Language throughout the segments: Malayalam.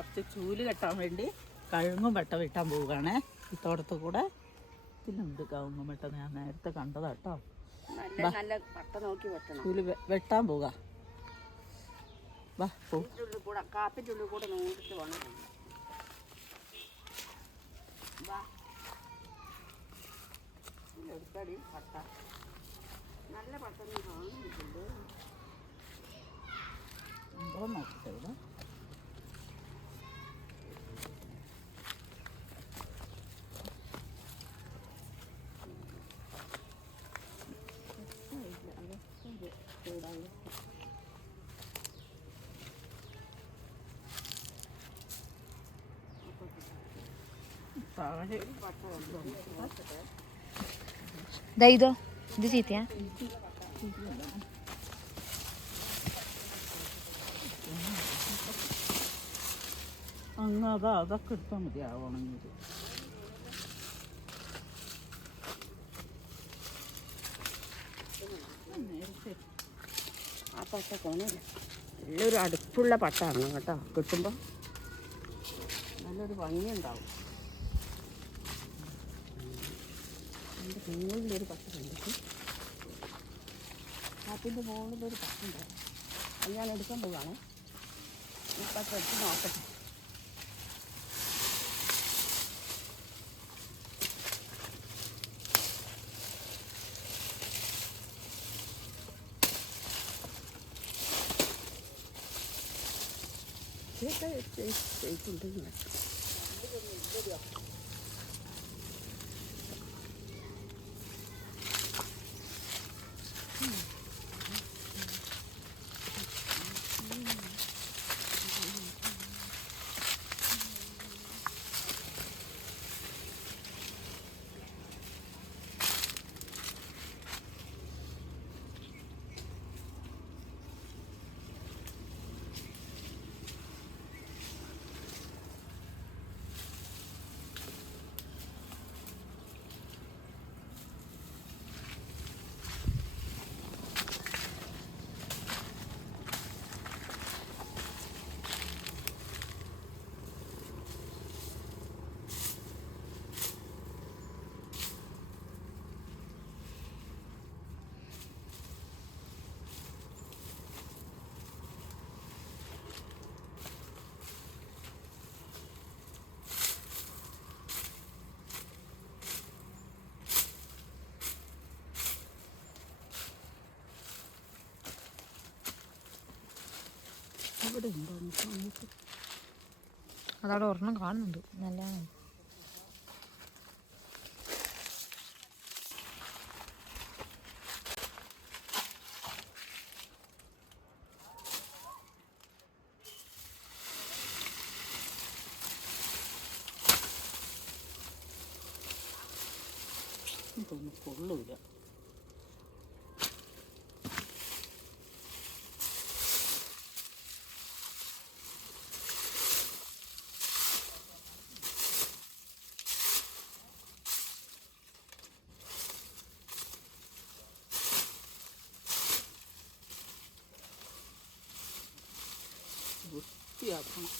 കുറച്ച് ചൂൽ കെട്ടാൻ വേണ്ടി കഴുങ്ങും വെട്ട വെട്ടാൻ പോവുകയാണേ. ഈ തോട്ടത്തിൽ കൂടെ. ഇതിലുണ്ട് കവുങ്ങും വെട്ട? ഞാൻ നേരത്തെ കണ്ടതാ കേട്ടോ നല്ല നല്ല പട്ട നോക്കി വെട്ടണം. ചൂൽ വെട്ടാൻ പോവുക വാ പോ. കാപ്പിന്റെ കൂടെ നോക്കിട്ട് വേണം. എടുത്തടി പട്ട. നല്ല പട്ടം കാണുന്നില്ലല്ലോ ഉണ്ടോ നോക്കട്ടെ ഇവിടെ ദാ ഇതോ ഇത് ചീത്തയാ. അങ്ങ് അതാ അതൊക്കെ എടുത്താൽ മതി ആവണമെങ്കിൽ ഉണങ്ങിയത്. ആ പട്ട നല്ലൊരു അടുപ്പുള്ള പട്ടാണ് കേട്ടോ കിട്ടുമ്പോൾ നല്ലൊരു ഭംഗിയുണ്ടാവും. എന്റെ മുകളിലൊരു പത്ത് കണ്ടിട്ട് ആപ്പിന്റെ മുകളിലൊരു പത്തുണ്ട് അത് ഞാൻ എടുക്കാൻ പോവാണ് ഈ പത്ത് എടുത്ത് നോക്കട്ടെ ഇതൊക്കെ ചെയ്തിട്ടുണ്ട് ഇവിടെ ഉണ്ടോ? അതവിടെ ഒരെണ്ണം കാണുന്നുണ്ട്. നല്ലതാണ് വൃത്തിയാക്കണം ഒന്ന്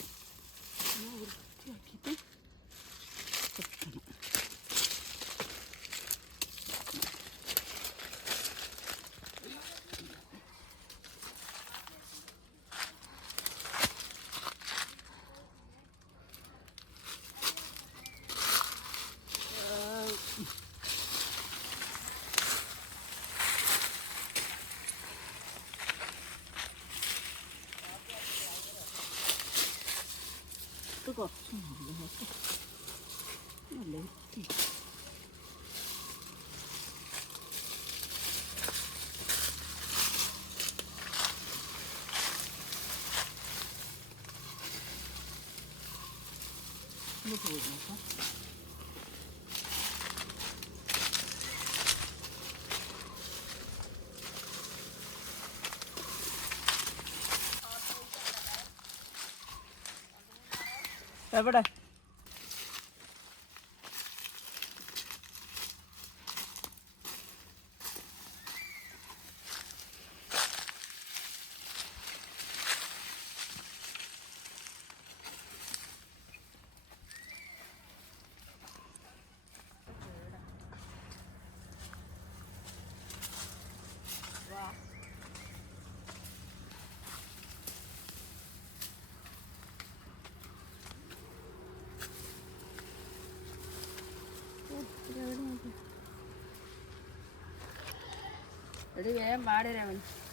ഇത് കുറച്ച് നല്ല കേട്ടോ. നല്ല വൃത്തി ഇത് പോയി എവിടെ ഒരു വേഗം നല്ലത്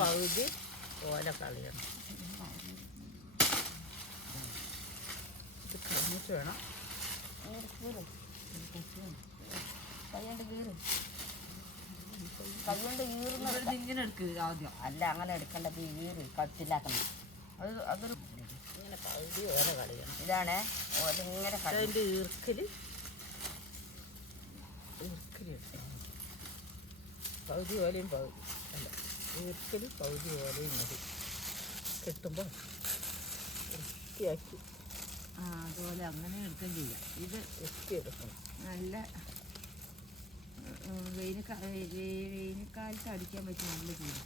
പകുതി ഓല കളിയണം. ഇത് കഴിഞ്ഞിട്ട് വേണം. കീറ് ഇങ്ങനെ എടുക്കുക ആദ്യം അല്ല അങ്ങനെ എടുക്കേണ്ടത് കീറ് കട്ടിലാക്കണം. അത് അതൊരു ഇങ്ങനെ പകുതി ഓല കളിയണം. ഇതാണ്. ഓല ഇങ്ങനെ അതിന്റെ പകുതി പകുതി. അല്ല ഈർക്കൽ പകുതി ഓലയും മതി. കിട്ടുമ്പോൾ വൃത്തിയാക്കി. ആ അതുപോലെ അങ്ങനെ എടുക്കുകയും ചെയ്യാം. ഇത് വൃത്തി എടുക്കണം നല്ല വെയിനക്കാലത്ത് അടിക്കാൻ പറ്റും നല്ല ചൂട്.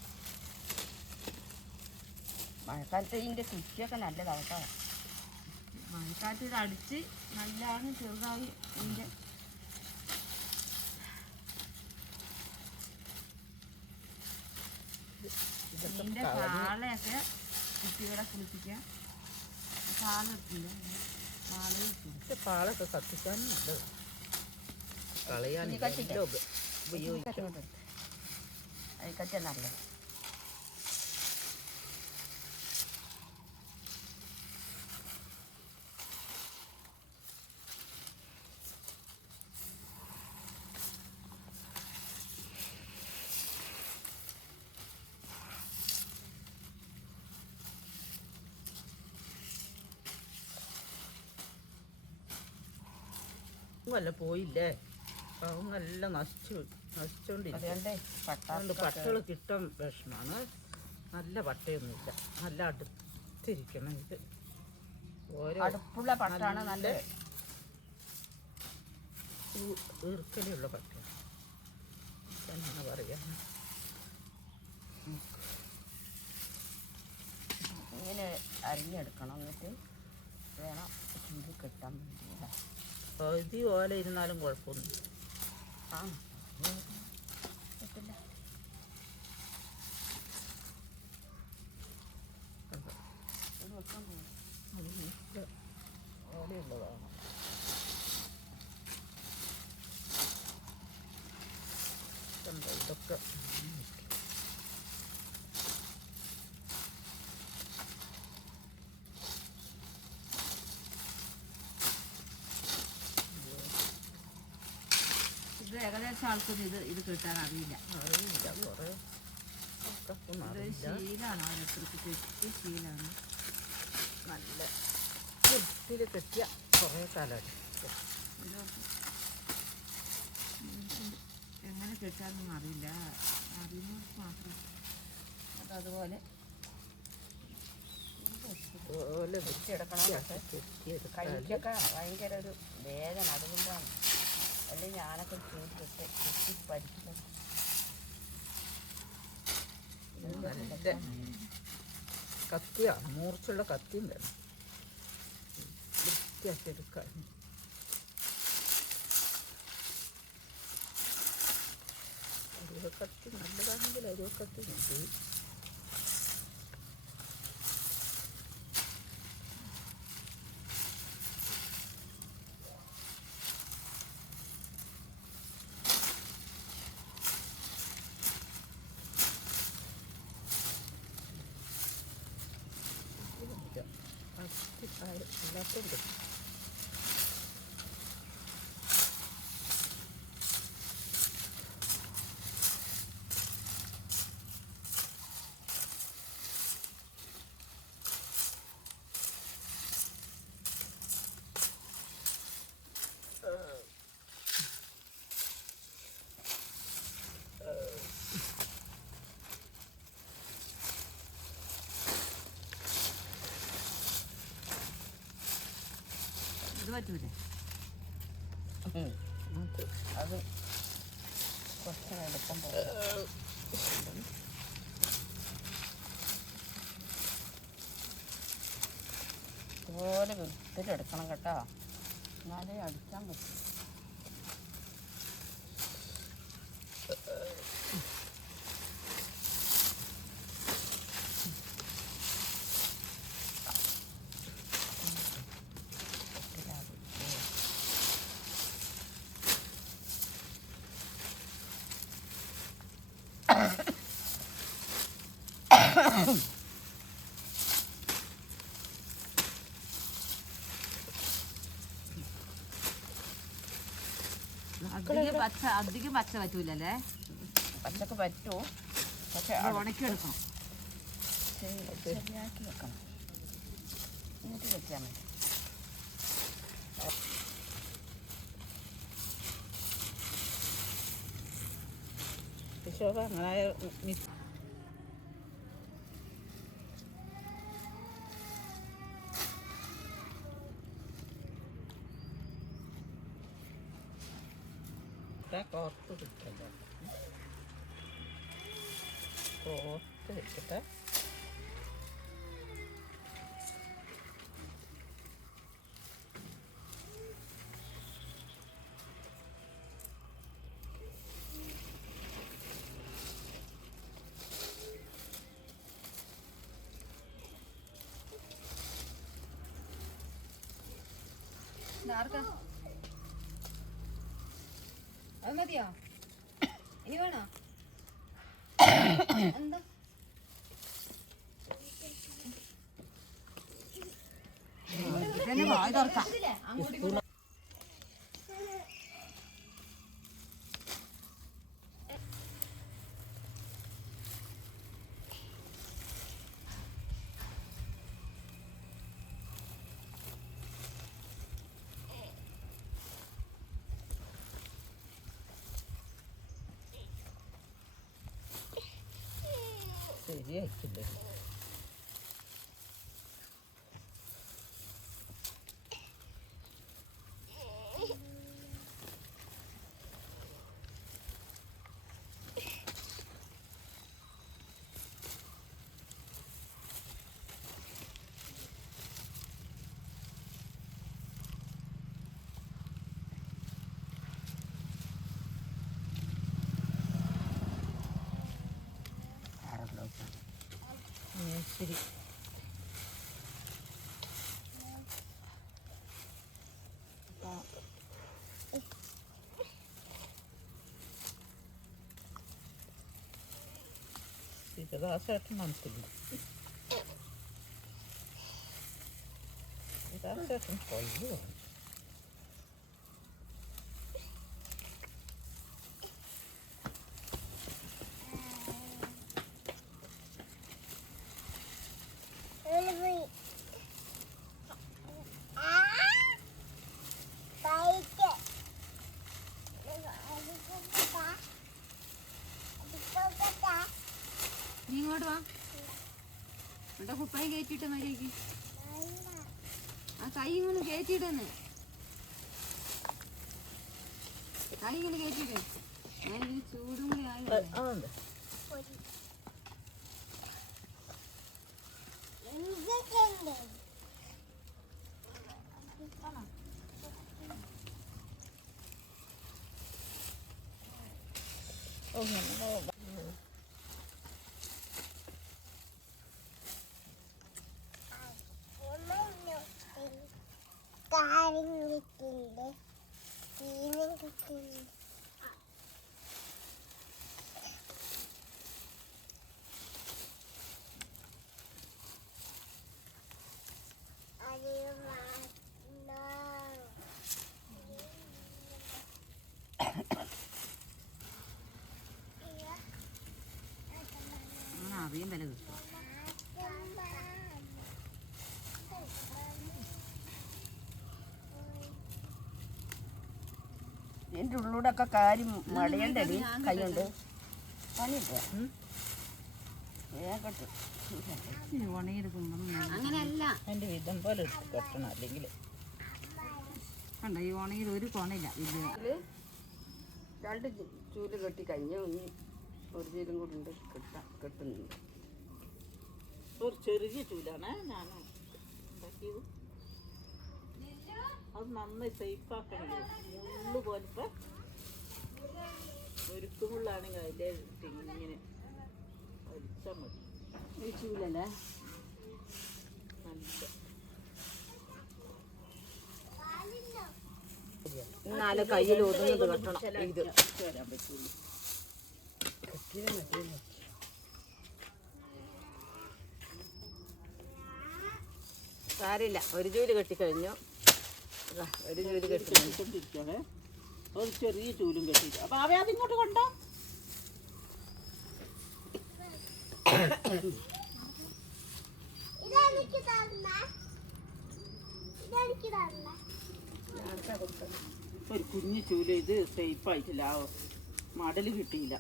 മഴക്കാലത്ത് ഇതിന്റെ കൃഷിയൊക്കെ നല്ലതാണ് കേട്ടോ. മഴക്കാലത്ത് ഇത് അടിച്ച് നല്ലതാണ് ചെറുതായി ഇതിന്റെ ഇതൊക്കെ ഇതിന്റെ കാളയൊക്കെ കുട്ടികളെ കുളിപ്പിക്കാം. കാലെടുക്കില്ല കാള ഇത് പാളൊക്കെ കത്തിക്കാൻ നല്ലത്. കളയാൻ ഉപയോഗിക്കാം. നല്ലത് കവുങ്ങല്ല പോയില്ലേ? പാവം നല്ല നശിച്ചു നശിച്ചുകൊണ്ടിരിക്കും പട്ടാ പട്ടകൾ കിട്ടാൻ വിഷമാണ് നല്ല പട്ടയൊന്നുമില്ല. നല്ല അടുത്തിരിക്കണം ഇത്. ഓരോ അടുപ്പുള്ള പട്ടാണ് നല്ല ഈർക്കലുള്ള പട്ട എന്നാണ് പറയാ ഇങ്ങനെ അരിഞ്ഞെടുക്കണം എന്നിട്ട് വേണം ഇത് കിട്ടാൻ വേണ്ടി പകുതി ഓല ഇരുന്നാലും കുഴപ്പമൊന്നും ആ പറ്റില്ല കണ്ടോ? ഇത് വെക്കാൻ പോകും അത് നല്ല ഓലയുള്ളതാണ് കണ്ടോ ഇതൊക്കെ ഇത് ഏകദേശം ആൾക്കൊന്നും ഇത് ഇത് കിട്ടാൻ അറിയില്ല. ഇതൊരു ശീലാണ് ഓരോരുത്തർക്ക് ശീലാണ്. നല്ല വൃത്തിയിൽ കെട്ടിയ കുറേ കാലം എങ്ങനെ കെട്ടാനൊന്നും അറിയില്ല. അറിയുന്നവർക്ക് മാത്രം. അതതുപോലെ ഓല കഴിക്കൊക്കെ ഭയങ്കര ഒരു വേദന. അതുകൊണ്ടാണ് അല്ലെങ്കിൽ ഞാനൊക്കെ ചൂട്ടിട്ട് കുത്തി പരിക്കുന്നത് നല്ല കത്തിയാ മൂർച്ചുള്ള കത്തിയും വേണം. വൃത്തിയാക്കി എടുക്കാൻ. അരുവക്കത്തി നല്ലതാണെങ്കിൽ അരുവക്കത്തി മതി കത്തി അല്ലാത്തുണ്ട് ഇത് പറ്റൂലേ. അത് കുറച്ച് എളുപ്പം ഇതുപോലെ വൃത്തിയിലെടുക്കണം കേട്ടോ. എന്നാലേ അടിക്കാൻ പറ്റും അധികം പച്ച അധികം പച്ച പറ്റൂലല്ലേ? പച്ചക്ക് പറ്റൂ. പക്ഷെ ഉണക്കി എടുക്കണം. ശരി- ശരിയാക്കി വെക്കണം. എന്നിട്ട് വെച്ചാൽ മതി. ശോഭ അങ്ങനെ അത് മതിയോ? ഇനി വേണോ? എന്താ? വായ തുറക്കാം. Ой, я тебе. కదా అసలు మంతులు ఇది అసలు కొయ్యు കുപ്പായി കയറ്റിട്ട് മര്യാദയ്ക്ക് ആ കൈ ഇങ്ങനെ കയറ്റിയിട്ടെന്ന് കൈ ഇങ്ങനെ കയറ്റിട്ട് ഞാൻ ഇതിന് ചൂടും കൂടി ആയോ ആ ഉണ്ട് ഓ നമ്മളെ കാര്യം കിട്ടിയില്ലേ തീനും കിട്ടിയില്ലേ അത് വന്നോ അങ്ങനെ അറിയാൻ വില കിട്ടും. ഇതിന്റെ ഉള്ളിലൂടെ ഒക്കെ കാര്യം മടയണ്ടടി അങ്ങനെയല്ല. അതിന്റെ വിധം പോലെ കെട്ടണം അല്ലെങ്കിൽ കണ്ടോ ഈ ഓണയിൽ ഒരു കോണില്ല ഇത് രണ്ട് ചൂൽ കെട്ടി കഴിഞ്ഞു ഇനി ഒരു ചൂലും കൂടി ഉണ്ട് കെട്ടാ കെട്ടുന്നുണ്ട്. ഒരു ചെറിയ ചൂലാണ്. ഞാൻ ഉണ്ടാക്കിയത്. അത് നന്നായി സേഫാക്കണം മുള്ളു പോലത്തെ ഒരുക്കുമുള്ളാണെങ്കിൽ അതിന്റെ ഇങ്ങനെ വലിച്ചാൽ മതി. ഒരു ചൂലല്ലേ? നല്ല. നാല് കയ്യിൽ ഇത് കെട്ടണം. ഇത്. സാരില്ല ഒരു ചൂൽ കെട്ടിക്കഴിഞ്ഞു. ഒരു ചൂൽ കെട്ടി ഒരു ചെറിയ ചൂലും കെട്ടി അപ്പൊ അവ അതിങ്ങോട്ട് കൊണ്ടോ? ഒരു കുഞ്ഞു ചൂൽ ഇത് സേഫ് ആയിട്ടില്ല. ആ മടൽ കിട്ടിയില്ല.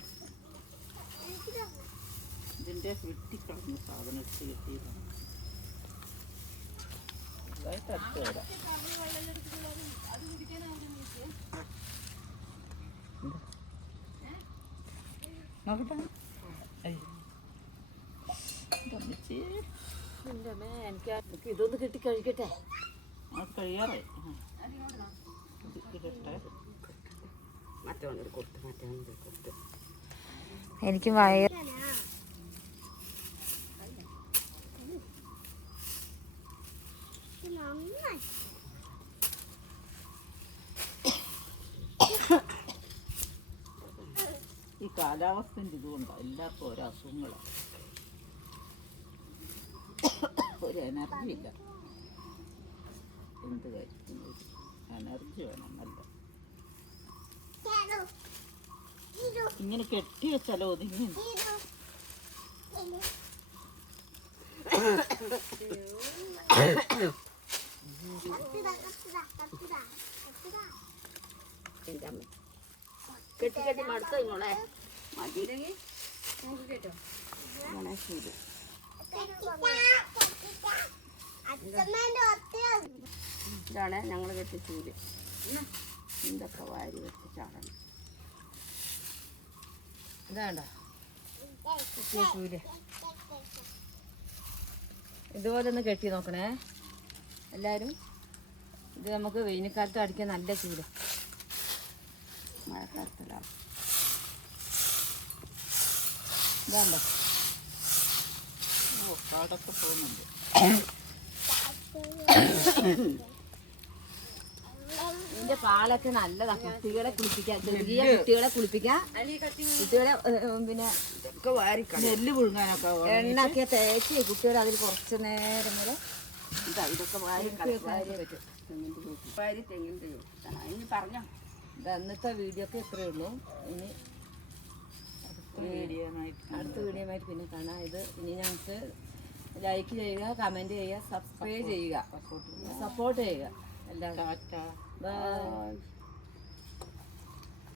ഇതിന്റെ വെട്ടിക്കളഞ്ഞ സാധനം കിട്ടിയതാണ്. നോക്കട്ടെ. എനിക്ക് ഇതൊന്ന് കിട്ടി കഴിക്കട്ടെ? കൊടുത്ത് എനിക്ക് വയർ ഇത് നന്നായി ഈ കാലാവസ്ഥന്റെ ഇതുകൊണ്ടാണ് എല്ലാവർക്കും ഓരോ അസുഖങ്ങളാണ് ഒരു എനർജി ഇല്ല. എന്ത് കാര്യം? എനർജി വേണം നല്ല. ഇങ്ങനെ കെട്ടി വെച്ചാലോ ഒതുങ്ങി കെട്ടി കെട്ടി മടുത്തോ മോളെ ഇതാണ് ഞങ്ങൾ കെട്ടി ചൂര് എന്തൊക്കെ വാരി വെച്ച് ചാടണം. ഇതാണ്ടോ? ചൂൽ ഇതുപോലെ ഒന്ന് കെട്ടി നോക്കണേ. എല്ലാവരും ഇത് നമുക്ക് വെയിനക്കാലത്ത് അടിക്കാൻ നല്ല ചൂര് മഴക്കാലത്തല്ല ഇതാണ്ടോ? ഓ കാടൊക്കെ പോകുന്നുണ്ട്. ഇതിന്റെ പാലൊക്കെ നല്ലതാ. കുട്ടികളെ കുളിപ്പിക്കാം ചെറിയ കുട്ടികളെ കുളിപ്പിക്കാം കുട്ടികളെ പിന്നെ നെല്ല് പുഴുങ്ങാനൊക്കെ എണ്ണൊക്കെ തേച്ച് കുട്ടികളെ അതിൽ കുറച്ച് നേരം ഇതാ ഇതൊക്കെ വാരി തെങ്ങിന്റെ ഇനി പറഞ്ഞോ. ഇത് വീഡിയോ ഒക്കെ ഇത്രയേ ഉള്ളൂ. ഇനി അടുത്ത വീഡിയോ ആയിട്ട് പിന്നെ കാണാം. ഇത് ഇനി ഞങ്ങൾക്ക് ലൈക്ക് ചെയ്യുക കമന്റ് ചെയ്യുക സബ്സ്ക്രൈബ് ചെയ്യുക. സപ്പോർട്ട് ചെയ്യുക. എല്ലാം ബൈ